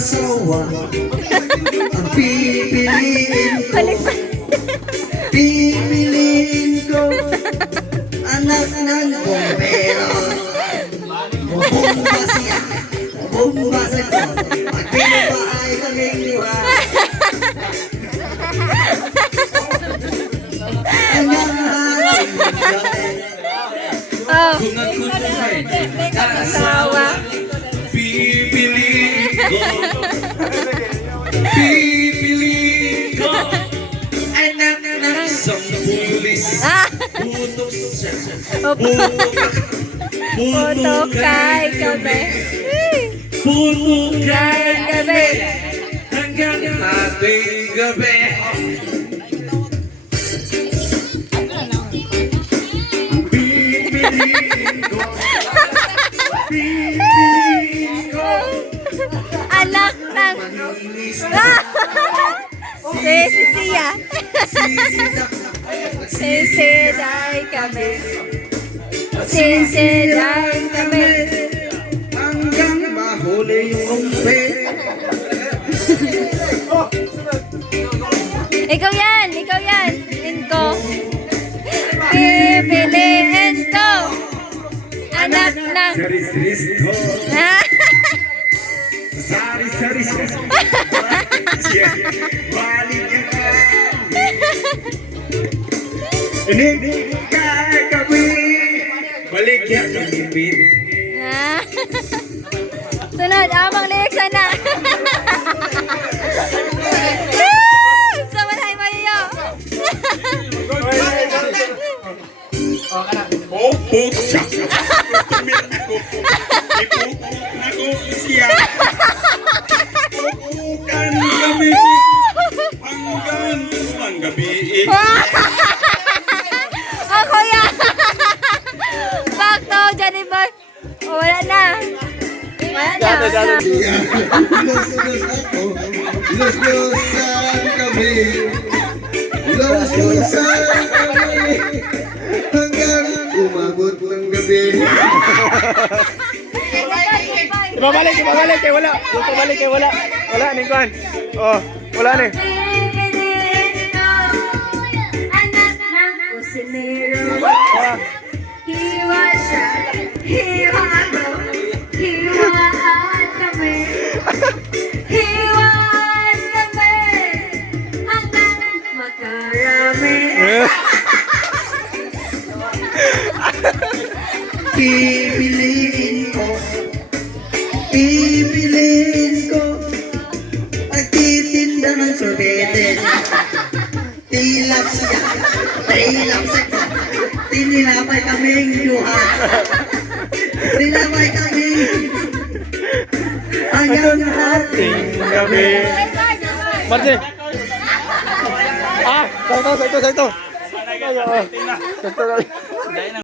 asawa ang pipiliin ko. Pipiliin ko anak ng bombero. Bumba siya, bumba sa ko. At pinubahay kaming liwa. Kung ako ay asawa, pipiliin ko anak ng isang pulis. Putok siya, Putok kay gabi. putok kay gabi, hanggang ating gabi. Anak ng... Si Sia. Sisiday kami. Sisiday kami. Hanggang mahuli yung umpe. Ikaw yan. Inko. Pipiliin ko. Anak ng... Sari-sari-sto. Sari-sari-sto. Balik yan. Ini kagabi. Balik yan sa bibit. Sunod, amang lyrics na. Sama tayo mayo. Pupuk siya. Tumir ako. Ipupuk ako siya. Pupukan kami. Hanggang ang gabi. Ako yan. Back to Jennifer. Wala na. Los-los ako. Los-losan kami. Los-losan kami. Hanggang umabot ng gabi. Ibabalik kay wala. Yung pabalik kay wala. Wala ning kuan. Oh, wala ni. Anak ng kusinero. Hiwa siya. Hiwa ako. Hiwaan kami. Hiwaan kami. Hanggang makarami. Pipiliin ko. Pipiliin ko. Pagtitinda ng sorbete. Tilap siya. Tilap siya. Tinilapay kaming duha. Tinilapay kaming. Hanggang ating Gabi. Martin. Sa ito. Ito.